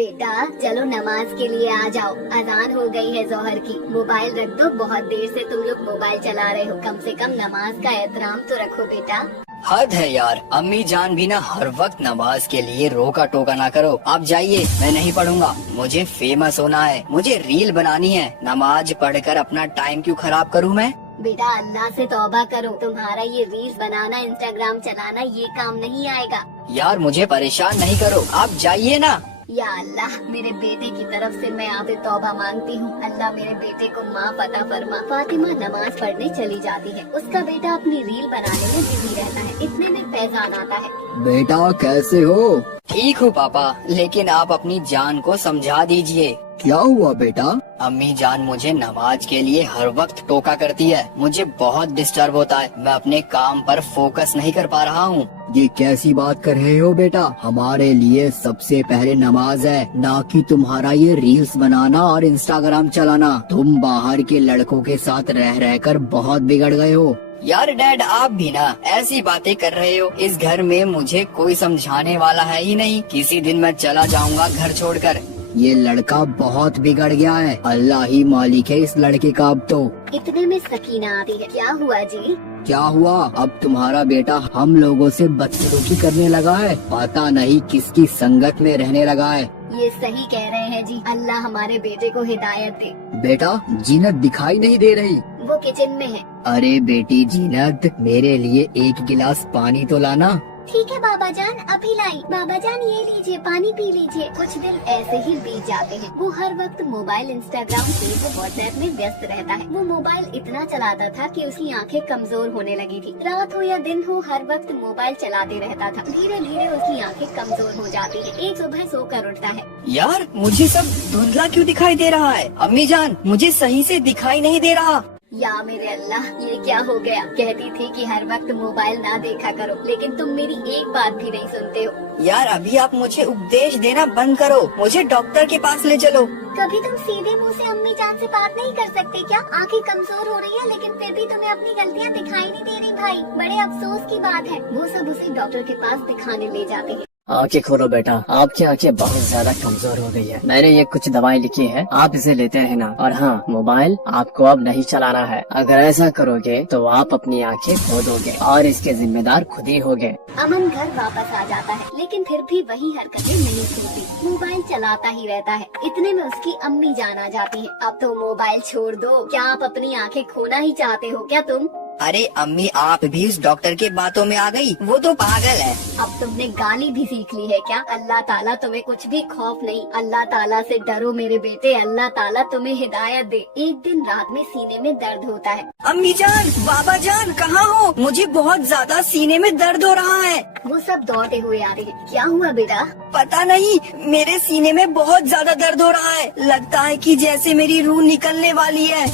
बेटा चलो नमाज के लिए आ जाओ, अजान हो गई है जोहर की। मोबाइल रख दो, बहुत देर से तुम लोग मोबाइल चला रहे हो, कम से कम नमाज का एहतराम तो रखो बेटा। हद है यार, अम्मी जान भी ना हर वक्त नमाज के लिए रोका टोका ना करो। आप जाइए, मैं नहीं पढ़ूंगा, मुझे फेमस होना है, मुझे रील बनानी है। नमाज पढ़कर अपना टाइम क्यों खराब करूं मैं। बेटा अल्लाह से तौबा करो, तुम्हारा ये रील्स बनाना, इंस्टाग्राम चलाना ये काम नहीं आएगा। यार मुझे परेशान नहीं करो, आप जाइए ना। या अल्लाह, मेरे बेटे की तरफ से मैं आपसे तौबा मांगती हूँ। अल्लाह मेरे बेटे को माफ अता फरमा। फातिमा नमाज पढ़ने चली जाती है, उसका बेटा अपनी रील बनाने में बिजी रहता है। इतने में फैजान आता है। बेटा कैसे हो? ठीक हूँ पापा, लेकिन आप अपनी जान को समझा दीजिए। क्या हुआ बेटा? अम्मी जान मुझे नमाज के लिए हर वक्त टोका करती है, मुझे बहुत डिस्टर्ब होता है, मैं अपने काम पर फोकस नहीं कर पा रहा हूँ। ये कैसी बात कर रहे हो बेटा? हमारे लिए सबसे पहले नमाज है, ना कि तुम्हारा ये रील्स बनाना और इंस्टाग्राम चलाना। तुम बाहर के लड़कों के साथ रह रहकर बहुत बिगड़ गए हो। यार डैड आप भी ना ऐसी बातें कर रहे हो। इस घर में मुझे कोई समझाने वाला है ही नहीं। किसी दिन मैं चला जाऊंगा घर छोड़कर। ये लड़का बहुत बिगड़ गया है, अल्लाह ही मालिक है इस लड़के का। अब तो इतने में सकीना आती है। क्या हुआ जी? क्या हुआ? अब तुम्हारा बेटा हम लोगों से बदसलूकी करने लगा है, पता नहीं किसकी संगत में रहने लगा है। ये सही कह रहे हैं जी, अल्लाह हमारे बेटे को हिदायत दे। बेटा जीनत दिखाई नहीं दे रही? वो किचन में है। अरे बेटी जीनत, मेरे लिए एक गिलास पानी तो लाना। ठीक है बाबा जान, अभी लाई। बाबा जान ये लीजिए, पानी पी लीजिए। कुछ दिन ऐसे ही बीत जाते हैं। वो हर वक्त मोबाइल, इंस्टाग्राम, फेसबुक, व्हाट्सएप में व्यस्त रहता है। वो मोबाइल इतना चलाता था कि उसकी आंखें कमजोर होने लगी थी। रात हो या दिन हो, हर वक्त मोबाइल चलाते रहता था। धीरे धीरे उसकी आंखें कमजोर हो जाती है। एक सुबह सोकर उठता है। यार मुझे सब धुंधला क्यों दिखाई दे रहा है? अम्मी जान मुझे सही से दिखाई नहीं दे रहा। या मेरे अल्लाह, ये क्या हो गया? कहती थी कि हर वक्त मोबाइल ना देखा करो, लेकिन तुम मेरी एक बात भी नहीं सुनते हो। यार अभी आप मुझे उपदेश देना बंद करो, मुझे डॉक्टर के पास ले चलो। कभी तुम सीधे मुंह से अम्मी जान से बात नहीं कर सकते क्या? आंखें कमजोर हो रही है, लेकिन फिर भी तुम्हें अपनी गलतियाँ दिखाई नहीं दे रही भाई। बड़े अफसोस की बात है। वो सब उसे डॉक्टर के पास दिखाने ले जाते हैं। आंखें खोलो बेटा, आपकी आंखें बहुत ज्यादा कमजोर हो गई है। मैंने ये कुछ दवाई लिखी है, आप इसे लेते रहना। और हाँ, मोबाइल आपको अब नहीं चलाना है। अगर ऐसा करोगे तो आप अपनी आंखें खो दोगे और इसके जिम्मेदार खुद ही होगे। अमन घर वापस आ जाता है, लेकिन फिर भी वही हरकतें नहीं छूटती। मोबाइल चलाता ही रहता है। इतने में उसकी अम्मी जान आ जाती है। अब तो मोबाइल छोड़ दो, क्या आप अपनी आंखें खोना ही चाहते हो क्या तुम? अरे अम्मी आप भी उस डॉक्टर के बातों में आ गई, वो तो पागल है। अब तुमने गाली भी सीख ली है क्या? अल्लाह ताला तुम्हें कुछ भी खौफ नहीं। अल्लाह ताला से डरो मेरे बेटे, अल्लाह ताला तुम्हें हिदायत दे। एक दिन रात में सीने में दर्द होता है। अम्मी जान, बाबा जान कहाँ हो? मुझे बहुत ज्यादा सीने में दर्द हो रहा है। वो सब दौड़ते हुए आ रहे हैं। क्या हुआ बेटा? पता नहीं, मेरे सीने में बहुत ज्यादा दर्द हो रहा है। लगता है कि जैसे मेरी रूह निकलने वाली है।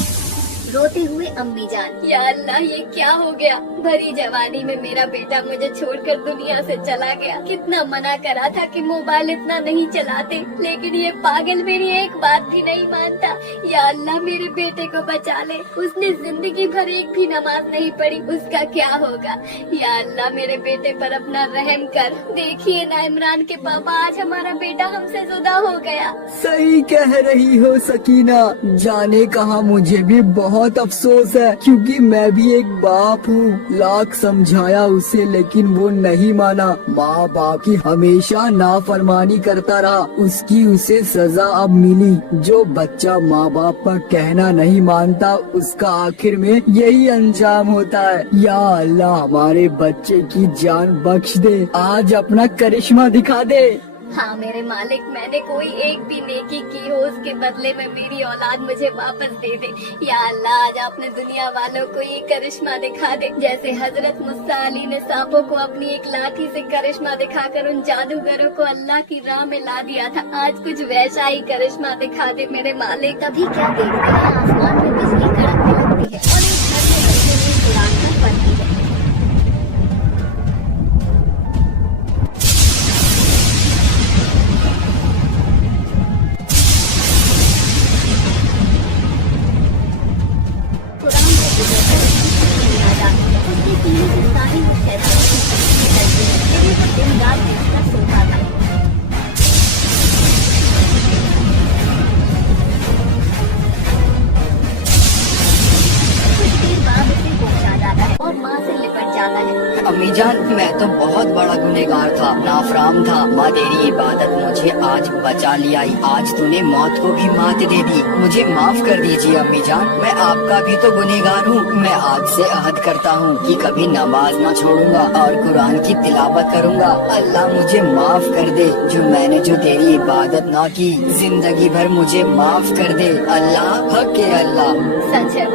रोते हुए अम्मी जान, या अल्लाह ये क्या हो गया? भरी जवानी में मेरा बेटा मुझे छोड़कर दुनिया से चला गया। कितना मना करा था कि मोबाइल इतना नहीं चलाते, लेकिन ये पागल मेरी एक बात भी नहीं मानता। या अल्लाह मेरे बेटे को बचा ले। उसने जिंदगी भर एक भी नमाज नहीं पढ़ी, उसका क्या होगा? या अल्लाह मेरे बेटे पर अपना रहम कर। देखिए ना इमरान के पापा, आज हमारा बेटा हमसे जुदा हो गया। सही कह रही हो सकीना, जाने कहा मुझे भी बहुत अफसोस है, क्योंकि मैं भी एक बाप हूँ। लाख समझाया उसे, लेकिन वो नहीं माना। माँ बाप की हमेशा नाफरमानी करता रहा, उसकी उसे सजा अब मिली। जो बच्चा माँ बाप का कहना नहीं मानता, उसका आखिर में यही अंजाम होता है। या अल्लाह हमारे बच्चे की जान बख्श दे, आज अपना करिश्मा दिखा दे। हाँ मेरे मालिक, मैंने कोई एक भी नेकी की हो, उसके बदले में मेरी औलाद मुझे वापस दे दे। या अल्लाह आज अपने दुनिया वालों को ये करिश्मा दिखा दे, जैसे हजरत मुसा अली ने सांपों को अपनी एक लाठी से करिश्मा दिखाकर उन जादूगरों को अल्लाह की राह में ला दिया था। आज कुछ वैसा ही करिश्मा दिखा दे मेरे मालिक। तभी क्या देखते हैं, आसमान में बिजली कड़कने लगती है और एक घर में बैठे हुए कुरान को पढ़ती है। अम्मी जान, मैं तो बहुत बड़ा गुनहगार था, नाफराम था। माँ तेरी इबादत मुझे आज बचा लिया। आज तूने मौत को भी मात दे दी। मुझे माफ कर दीजिए अम्मी जान, मैं आपका भी तो गुनहगार हूँ। मैं आज से अहद करता हूँ कि कभी नमाज ना छोड़ूंगा और कुरान की तिलावत करूँगा। अल्लाह मुझे माफ कर दे, जो मैंने जो तेरी इबादत ना की, जिंदगी भर मुझे माफ कर दे। अल्लाह हक है अल्लाह। सच है